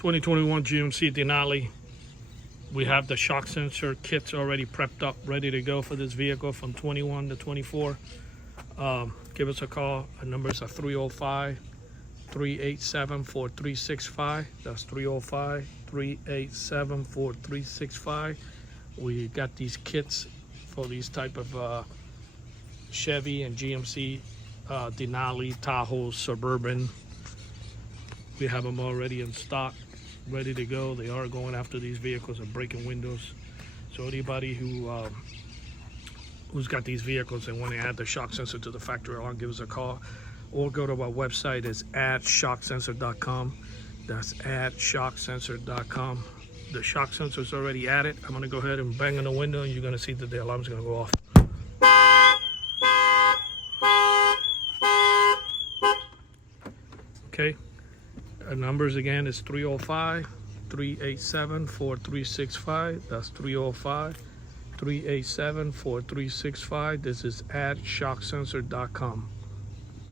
2021 GMC Denali. We have the shock sensor kits already prepped up, ready to go for this vehicle from 21 to 24. Give us a call. Our numbers are 305-387-4365. That's 305-387-4365. We got these kits for these type of Chevy and GMC Denali, Tahoe, Suburban. We have them already in stock, ready to go. They are going after these vehicles and breaking windows. So anybody who's got these vehicles and want to add the shock sensor to the factory alarm, give us a call, or go to our website. Is adshocksensor.com. That's adshocksensor.com. The shock sensor is already added. I'm going to go ahead and bang on the window, and you're going to see that the alarm is going to go off. Okay. Our numbers again is 305-387-4365. That's 305-387-4365. This is adshocksensor.com.